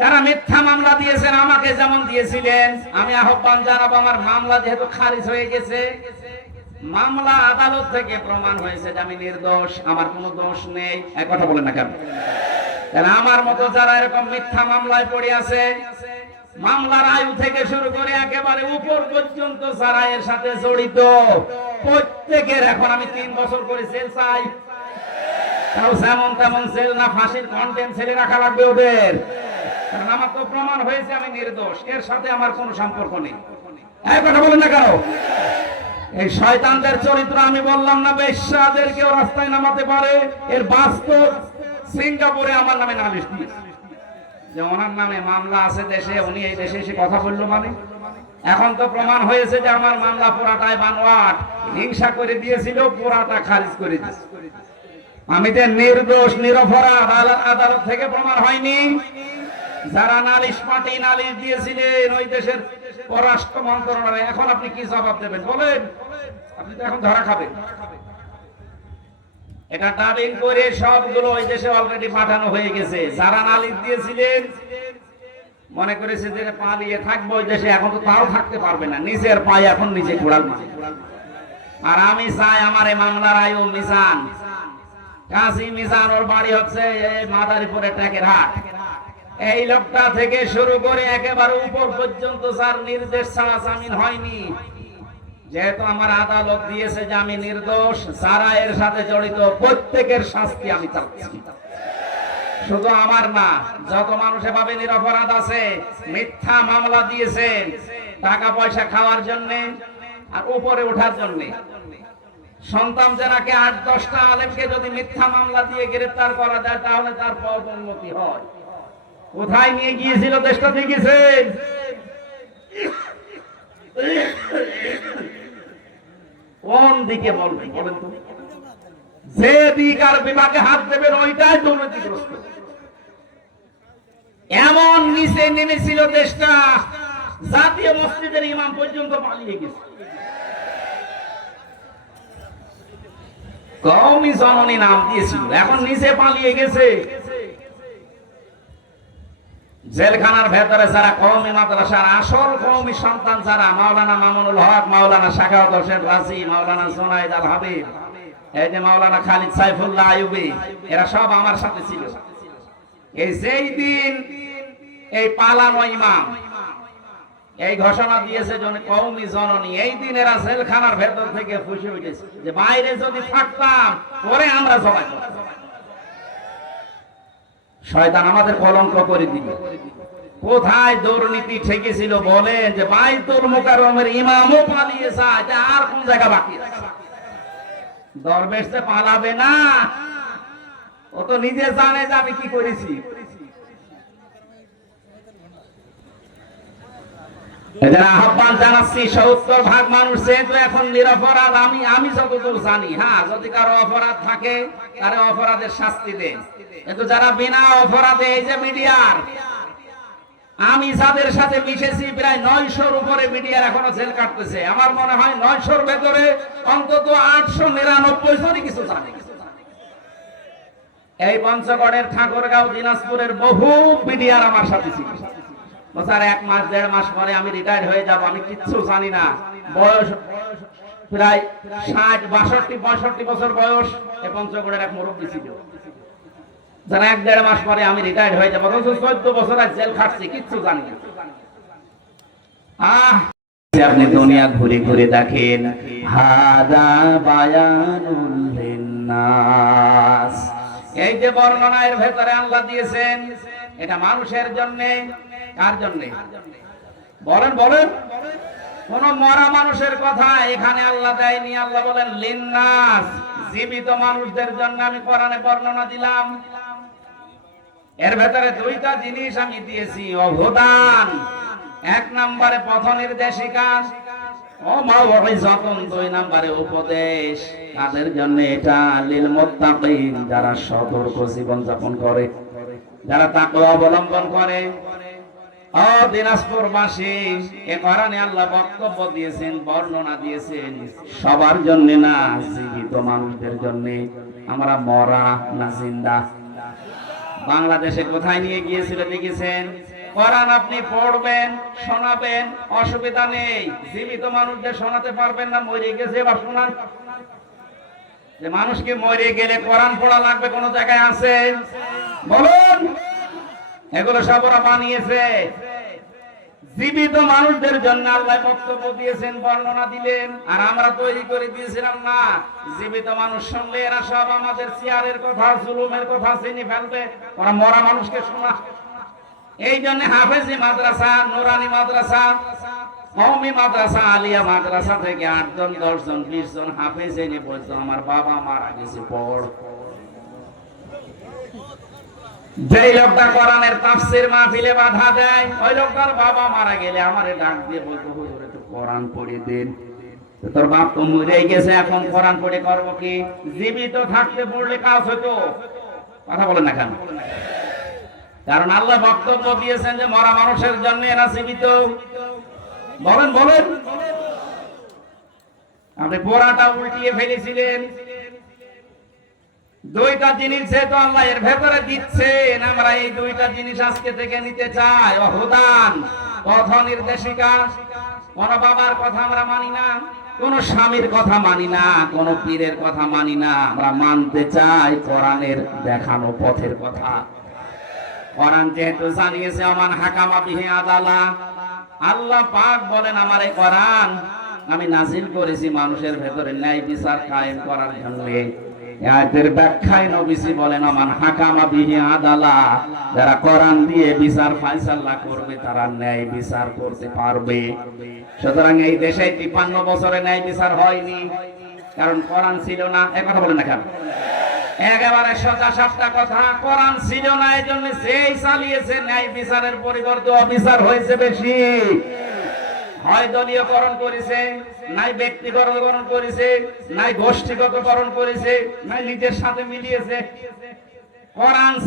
যারা মিথ্যা মামলা দিয়েছেন, আমাকে যেমন দিয়েছিলেন, আমি আহ্বান জানাব, আমার মামলা যেহেতু খারিজ হয়ে গেছে। মামলা আদালত থেকে প্রমাণ হয়েছে যে আমি নির্দোষ, আমার কোনো দোষ নেই। এক কথা বলেন না কেন? তাহলে আমার মতো যারা এরকম মিথ্যা মামলায় পড়ে আছে, মামলার আয়ু থেকে শুরু করে একেবারে উপর পর্যন্ত যারা এর সাথে জড়িত, প্রত্যেকের এখন আমি তিন বছর করে জেল চাই। তাও যেমন তেমন জেল না, ফাঁসির কন্টেন্ট ছেলে রাখা লাগবে ওদের। কারণ আমার তো প্রমাণ হয়েছে, আমি নির্দোষ। এর সাথে আমার কোনো সম্পর্ক নেই। এই কথা বলেন না কেন? এই শয়তানদের চরিত্র আমি বললাম না রাস্তায় নামাতে পারে। এর বাস্তব সিঙ্গাপুরে আমার নামে নালিশ যে ওনার নামে মামলা আছে দেশে, উনি এই দেশে এসে কথা বলল মানে। এখন তো প্রমাণ হয়েছে যে আমার মামলা পুরাটাই বানোয়াট। হিংসা করে দিয়েছিল, পুরাটা খারিজ করে দিয়েছে। আমি তো নির্দোষ, নিরপরাধ আদালত থেকে প্রমাণ হয়নি যারা নালিশ পার্টি নালিশ দিয়েছিলেন ওই দেশের পররাষ্ট্র মন্ত্রণালয়, এখন আপনি কি জবাব দেবেন? বলেন। আপনি তো এখন ধরা খাবেন। এটা ডাবিং করে সবগুলো ওই দেশে অলরেডি পাঠানো হয়ে গেছে। যারা নালিশ দিয়েছিলেন, মনে করেছে যে পালিয়ে থাকব ওই দেশে, এখন তো তাও থাকতে পারবে না। নিজের পায়ে এখন নিজে ঘোড়াল মারে আর আমি চাই আমার এই মামলার আয়ু মিজান। কাজী মিজান ওর বাড়ি হচ্ছে এই মাদারীপুরের ট্যাকের হাট। এই লোকটা থেকে শুরু করে একেবারে উপর পর্যন্ত যার নির্দেশ ছাড়া জামিন হয়নি। যেহেতু আমার আদালত দিয়েছে যে আমি নির্দোষ যারা এর সাথে জড়িত প্রত্যেকের শাস্তি আমি চাচ্ছি। শুধু আমার না, যত মানুষ এভাবে নিরপরাধ আছে, মিথ্যা মামলা দিয়েছেন টাকা পয়সা খাওয়ার জন্য আর উপরে ওঠার জন্য। সন্তান জেনাকে আট, দশটা আলেমকে যদি মিথ্যা মামলা দিয়ে গ্রেফতার করা যায়, তাহলে তার পদোন্নতি হয়। কোথায় নিয়ে গিয়েছিল দেশটা দেখেছেন? কোন দিকে বলবেন বলেন তো? যে দিক আর বিভাগে হাত দেবেন, ওইটাই দুর্নীতিগ্রস্ত। এমন নিচে নেমেছিল দেশটা, জাতীয় মসজিদের ইমাম পর্যন্ত পালিয়ে গেছে। কওমি জননী নাম দিয়েছিল, এখন নিচে পালিয়ে গেছে। জেলখানার ভেতরে যারা কওমি মাদ্রাসার আসল কওমি সন্তান যারা, মাওলানা মামুনুল হক, মাওলানা শাখাওয়াত হোসেন রাজি, মাওলানা জোনাইদ আল হাবিব, এই যে মাওলানা খালিদ সাইফুল্লাহ আইয়ুবী, এরা সব আমার সাথে ছিল এই যেই দিন এই পালানো ইমাম, এই ঘোষণা দিয়েছে জন কৌমি জননী এই দিন এরা জেলখানার ভেতর থেকে ফুসে উঠেছে যে বাইরে যদি থাকতাম, পরে আমরা জবাই। শয়তান আমাদের কলঙ্ক করে দিবে। কোথায় দুর্নীতি ঠেকেছিল বলে যে বাইতুল মোকারমের ইমামও পালিয়ে যায় আর কোন জায়গা বাকি দরবেশ পালাবে না, ও তো নিজে জানে যে আমি কি করেছি। এদের হ্যাঁ আমি যাদের সাথে মিশেছি, প্রায় নয়শোর উপরে মিডিয়ার এখনও জেল কাটতেছে। আমার মনে হয় নয়শোর ভেতরে অন্তত আটশো নিরানব্বই জনই কিছু জানে। এই পঞ্চগড়ের ঠাকুরগাঁও, দিনাজপুরের বহু মিডিয়ার আমার সাথে ছিল। ও স্যার এক মাস দেড় মাস পরে আমি রিটায়ার হয়ে যাব আমি কিচ্ছু জানি না। বয়স প্রায় ষাট বাষট্টি পঁয়ষট্টি বছর বয়স এই পঞ্চগড়ের এক মুরব্বী ছিল। যারা এক দেড় মাস পরে আমি রিটায়ার হয়ে যাব চোদ্দ বছর আজ জেল খাটছি কিচ্ছু জানি না। আহ! আপনি দুনিয়া ঘুরে ঘুরে দেখেন হাদা বায়ানুল লিন্নাস। এই যে বর্ণনা এর ভেতরে আল্লাহ দিয়েছেন এটা মানুষের জন্য কার জন্য? বলেন বলেন। কোন মরা মানুষের কথা এখানে আল্লাহ দেয়নি। আল্লাহ বলেন, লিন্নাস, জীবিত মানুষদের জন্য আমি কোরআনে বর্ণনা দিলাম। এর ভেতরে দুইটা জিনিস আমি দিয়েছি, অবদান। এক নম্বরে পথ নির্দেশিকা। ও মা যতন দুই নম্বরে উপদেশ। তাদের জন্য এটা? লিল মুত্তাকিন যারা সতর্ক জীবন যাপন করে, যারা তাকে অবলম্বন করে। দিনাজপুরবাসী এ কোরআনে আল্লাহ বক্তব্য দিয়েছেন, বর্ণনা দিয়েছেন, সবার জন্য না, জীবিত মানুষদের জন্য। আমরা মরা না জিন্দা। বাংলাদেশে কোথায় নিয়ে গিয়েছিল দেখেছেন কোরআন আপনি পড়বেন, শোনাবেন, অসুবিধা নেই। জীবিত মানুষদের শোনাতে পারবেন না, মরে গেছে বা শোনান। যে মানুষকে মরে গেলে কোরআন পড়া লাগবে, কোন জায়গায় আছে বলুন। এগুলো সব ওরা বানিয়েছে। জীবিত মানুষদের জন্য আল্লাহ বক্তব্য দিয়েছেন, বর্ণনা দিলেন, আর আমরা তৈরি করে দিয়েছিলাম না। জীবিত মানুষ শুনলে এরা সব আমাদের চেয়ারের কথা, জুলুমের কথা চিনি ফেলবে, ওরা মরা মানুষকে শোনা। এই জন্য হাফেজি মাদ্রাসা, নোরানি মাদ্রাসা কওমি মাদ্রাসা, আলিয়া মাদ্রাসা থেকে আটজন, দশজন বিশ জন হাফেজ এনে বলতো আমার বাবা মারা গেছে। পড়। যেই লোকটা কোরআনের মাহফিলে বাধা দেয়, ওই লোকটার বাবা মারা গেলে আমারে ডাক দিয়ে বলতো কোরআন পড়ে দিন। তোর বাপ তো মরে গেছে, এখন কোরআন পড়ে কি? জীবিত থাকতে পড়লে কাজ হতো। কথা না কেন? কারণ আল্লাহ বক্তব্য দিয়েছেন যে মরা মানুষের জন্য এরা জীবিত। বলেন বলেন। আপনি পোড়াটা উল্টিয়ে ফেলেছিলেন। দুইটা জিনিস যেহেতু আল্লাহ এর ভেতরে দিচ্ছেন, আমরা এই দুইটা জিনিস আজকে থেকে নিতে চাই। অহদান পথ নির্দেশিকা। কোন বাবার কথা আমরা মানি না, কোন স্বামীর কথা মানি না, কোন পীরের কথা মানি না। আমরা মানতে চাই কোরআনের দেখানো পথের কথা। কোরআন যেহেতু জানিয়েছে আমার হাকামা বিহে আদালা। আল্লাহ পাক বলেন, আমার এই কোরআন আমি নাজিল করেছি মানুষের ভেতরে ন্যায় বিচার কায়েম করার জন্য। আয়াতের ব্যাখ্যায় নবীজি বলেন আমার হাকামা বিহি আদালা। যারা কোরআন দিয়ে বিচার ফায়সালা করবে, তারা ন্যায় বিচার করতে পারবে। সুতরাং এই দেশে তিপ্পান্ন বছরে ন্যায় বিচার হয়নি, কারণ কোরআন ছিল না। এ কথা বলেন না কেন? একেবারে সোজা সাপটা কথা, কোরআন ছিল না এই জন্য সেই চালিয়েছে, ন্যায় বিচারের পরিবর্তে অবিচার হয়েছে বেশি। হয় দলীয়করণ করেছে, নাই ব্যক্তিগতকরণ করেছে, নাই গোষ্ঠীগতকরণ করেছে, নাই নিজের সাথে মিলিয়েছে।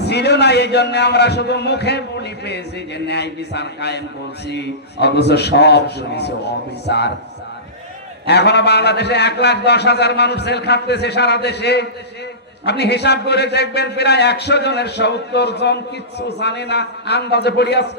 ছিল না এই জন্য আমরা শুধু মুখে বলি পেয়েছি যে ন্যায় বিচার কায়েম করছি, অথচ সব শুনেছে অবিচার। এখনও বাংলাদেশে এক লাখ দশ হাজার মানুষ খাটতেছে সারা দেশে। আপনি হিসাব করে দেখবেন, প্রায় একশো জনের সত্তর জন কিচ্ছু জানে না, আন্দাজে পড়ি আছে।